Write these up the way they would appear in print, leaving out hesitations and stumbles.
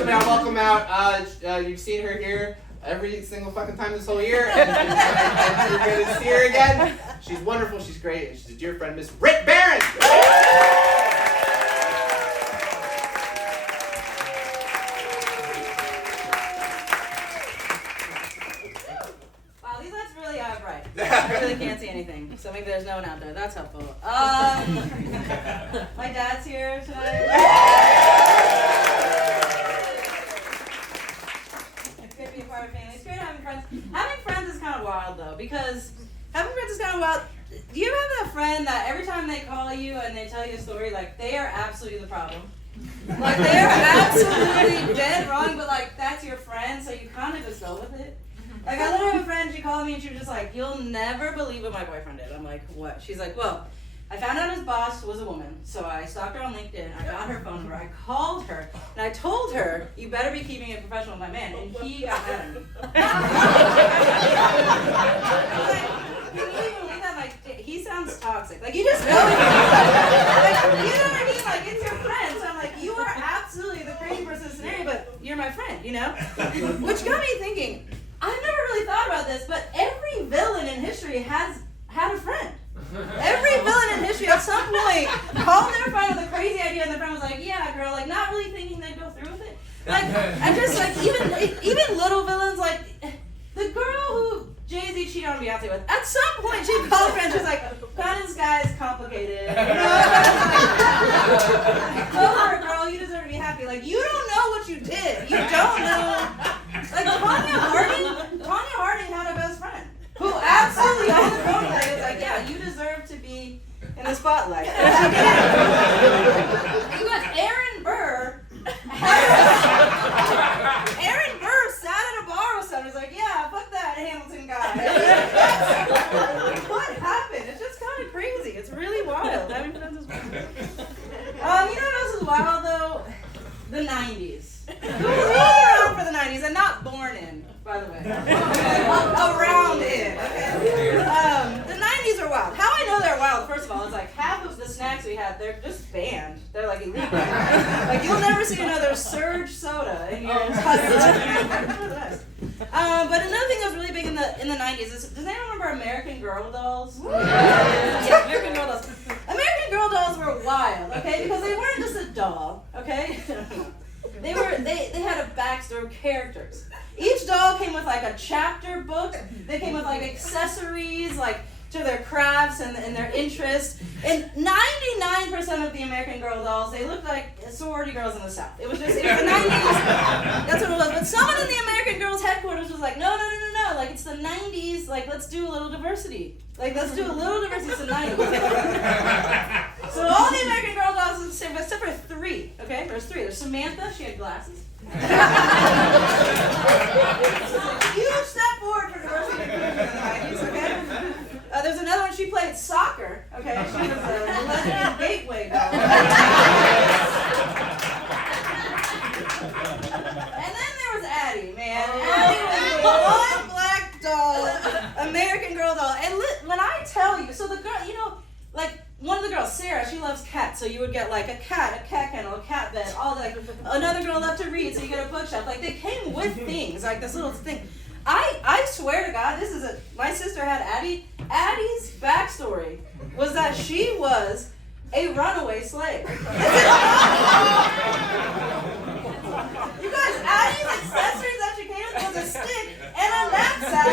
somebody I'll welcome out. You've seen her here every single fucking time this whole year. And you're good to see her again. She's wonderful, she's great, and she's a dear friend, Miss Britt Barron. I really can't see anything, so maybe there's no one out there. That's helpful. My dad's here tonight. It's good to be a part of a family. It's great having friends. Having friends is kind of wild, though, because having friends is kind of wild. Do you ever have that friend that every time they call you and they tell you a story, like, they are absolutely the problem? Like, they are absolutely dead wrong, but, like, that's your friend, so you kind of just go with it? Like, I literally have a friend, she called me and she was just like, you'll never believe what my boyfriend did. I'm like, what? She's like, well, I found out his boss was a woman, so I stalked her on LinkedIn, I got her phone number, I called her, and I told her, you better be keeping it professional with my man, and he got mad at me. Like, can you even believe that? Like, he sounds toxic. Like, you just know it. Like, you know what I mean? Like, it's your friend, so I'm like, you are absolutely the crazy person in the scenario, but you're my friend, you know? Which got me thinking, I've never really thought about this, but every villain in history has had a friend. Every villain in history at some point called their friend with a crazy idea and the friend was like, yeah, girl, like not really thinking they'd go through with it. Like, I just like, even little villains, like the girl who Jay-Z cheated on Beyonce with, at some point she called a friend, she's like, God, this guy is complicated. You know? Go for it, girl, you deserve to be happy. Like, you don't know what you did. You don't know. Like, Tonya Harding had a best friend who absolutely on the phone was like, yeah, you deserve to be in the spotlight. You got Aaron Burr. Aaron Burr sat at a bar with someone. He's like, yeah, fuck that Hamilton guy. What happened? It's just kind of crazy. It's really wild. Having friends is wild. You know what else is wild though? The 90s. Who was around for the 90s and not born in, by the way. Around in, okay? The 90s are wild. How I know they're wild, first of all, is like half of the snacks we had, they're just banned. They're like illegal. Like you'll never see another Surge soda in your entire life. But another thing that was really big in the 90s is, does anyone remember American Girl dolls? Yeah, American Girl dolls. American Girl dolls were wild, okay? Because they weren't just a doll, okay? They had a backstory of characters. Each doll came with like a chapter book. They came with like accessories, like to their crafts and their interests. And 99% of the American Girl dolls, they looked like sorority girls in the South. It was the 90s. That's what it was. But someone in the American Girls headquarters was like, no. Like it's the 90s. Like let's do a little diversity. Like let's do a little diversity. It's the 90s. So all the American Girl dolls except for three. Okay, there's three. There's Samantha. She had glasses. Huge step forward for diversity and inclusion in the 90s. Okay. There's another one. She played soccer. Okay, she was a lesbian gateway doll. And then there was Addie, man. Addie was one black doll, American Girl doll. And when I tell you, so the girl, you know, like one of the girls, Sarah, she loves cats, so you would get like a cat kennel, a cat bed, all that. Another girl loved to read, so you get a bookshelf. Like they came with things, like this little thing. I swear to God, my sister had Addie. Addie's backstory was that she was a runaway slave. You guys, Addie's accessories that she came with was a stick and a knapsack.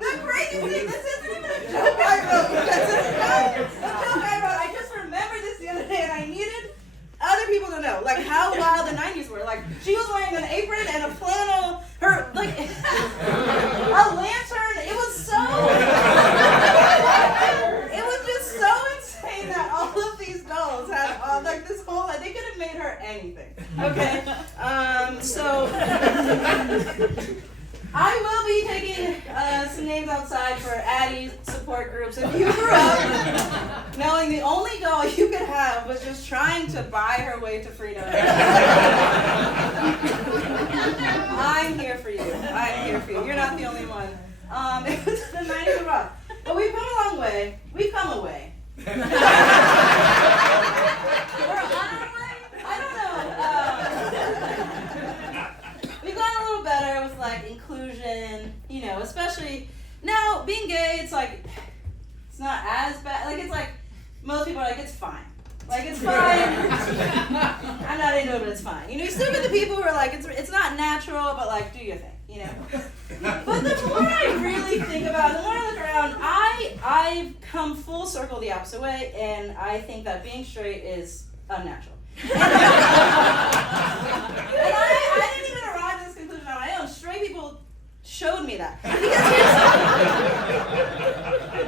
The crazy thing, this isn't even a joke I wrote. This is not a joke I wrote. I just remembered this the other day and I needed other people to know, like how wild the 90s were. Like she was wearing an apron and a flannel, her like a lantern. It was just so insane that all of these dolls had like this whole like they could have made her anything. Okay, so I will be taking some names outside for Addie support groups. If you grew up knowing the only doll you could have was just trying to buy her way to freedom, I'm here for you. I'm here for you. You're not the only one. It was the 90s rock. But we've come a long way. We've come a way. We're on our way. being gay, it's like, it's not as bad. Like, it's like, most people are like, it's fine. Like, it's fine. I'm not into it, but it's fine. You know, you still get the people who are like, it's not natural, but like, do your thing, you know? But the more I really think about it, the more I look around, I've come full circle the opposite way, and I think that being straight is unnatural. And I didn't even arrive at this conclusion on my own. Straight people showed me that. Because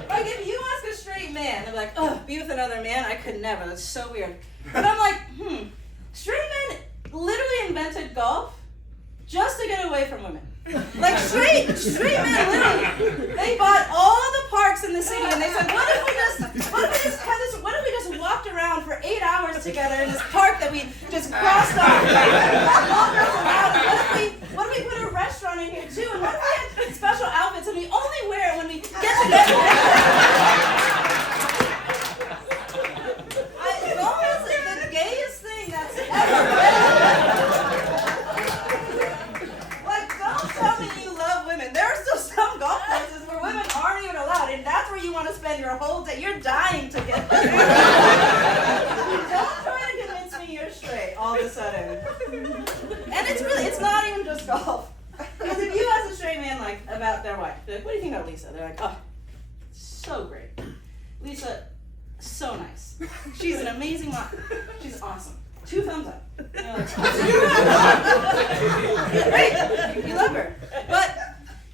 like, if you ask a straight man, they're like, oh, be with another man? I could never. That's so weird. But I'm like, straight men literally invented golf just to get away from women. Like, straight men literally, they bought all the parks in the city, and they said, what if we just walked around for 8 hours together in this park that we just crossed off, walked around, and what if we put a restaurant in here too, and what if we had special outfits and we only wear it when we get together? It's almost the gayest thing that's ever been. Like, don't tell me you love women. There are still some golf courses where women aren't even allowed, and that's where you want to spend your whole day. You're dying to get there. Don't try to convince me you're straight all of a sudden. And it's not even just golf. Because if you ask a straight man, like, about their wife, they're like, what do you think about Lisa? They're like, oh, so great. Lisa, so nice. She's an amazing mom. She's awesome. 2 thumbs up. And you're like, great, you love her. But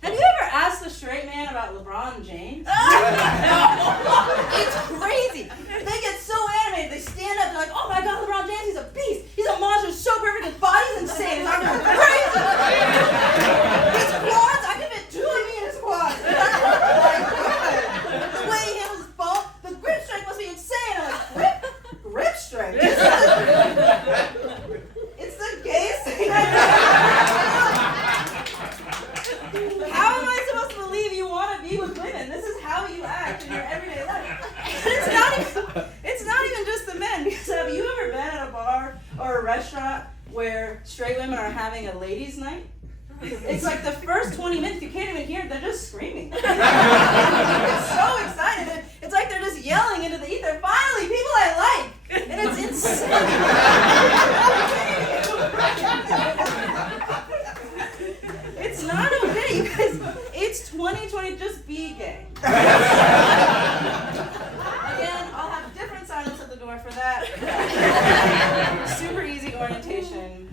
have you ever asked a straight man about LeBron James? It's crazy. They get so animated. They stand up. They're like, oh my God, LeBron James, he's a beast. He's a monster. So perfect. His body's insane. His arms are crazy. His quads, I can fit 2 of me in his quads. Oh my God. The way he handles his ball, the grip strength must be insane. I'm like, grip strength? It's the gayest thing I've ever heard. How am I supposed to believe you want to be with women? This is how you act in your everyday life. And it's not even just the men, because have you ever been at a bar or a restaurant where straight women are having a ladies' night? It's like the first 20 minutes, you can't even hear it, they're just screaming. It's so excited. It's like they're just yelling into the ether, finally, people I like. And it's insane. It's not okay, you guys. It's 2020, just be gay. Again, I'll have different signage at the door for that. Super easy orientation.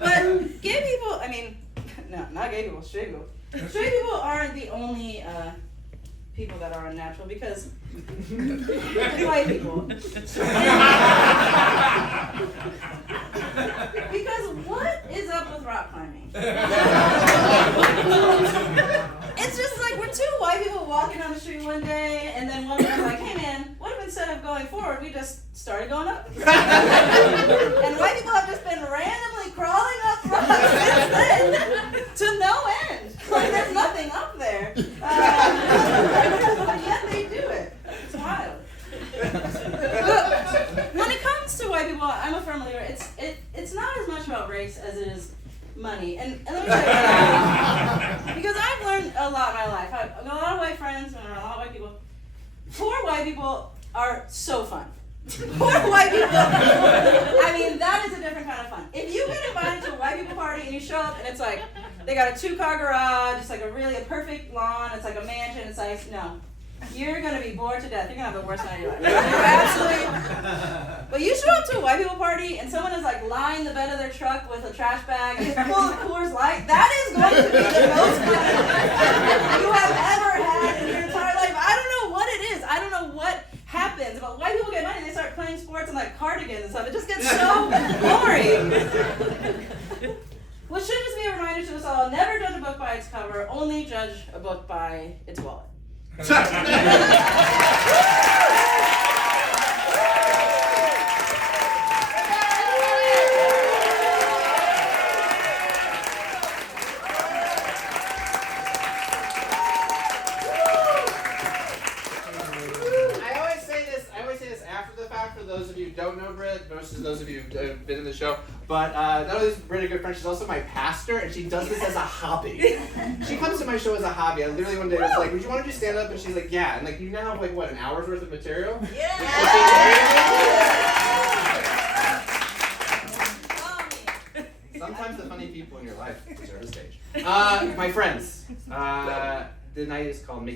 But gay people, I mean, no, not gay people, straight people. Straight people aren't the only people that are unnatural, because white people. Because what is up with rock climbing? It's just like we're 2 white people walking down the street one day, and then one of like, hey man, what if instead of going forward, we just started going up? And white people have just been randomly crawling up rocks since then to no end. Like, there's nothing up there. But yet they do it. It's wild. But when it comes to white people, I'm a firm believer, it's not as much about race as it is money. And let me tell you why. Because I've learned a lot in my life. I've got a lot of white friends and around a lot of white people. Poor white people are so fun. Poor white people. I mean, that is a different kind of fun. If you get invited to a white people party and you show up and it's like, they got a 2-car garage, it's like a perfect lawn, it's like a mansion, it's like, no. You're going to be bored to death. You're going to have the worst night of your life. You're absolutely. But you show up to a white people party and someone is like lying the bed of their truck with a trash bag full of Coors Light. That is going to be the most fun you have ever had in your entire life. I don't know what it is. I don't know what happens. But white people get money, they start playing sports and like cardigans and stuff. It just gets so boring. Which should just be a reminder to us all, never judge a book by its cover, only judge a book by its wallet. I always say this after the fact, for those of you who don't know Britt, versus those of you who've been in the show. But not only is Britt a good friend, she's also my pastor, and she does this as a hobby. She comes to my show as a hobby. I literally one day was like, would you want to do stand-up? And she's like, yeah. And like, you now have like, what, an hour's worth of material? Sometimes the funny people in your life deserve a stage. My friends, the night is called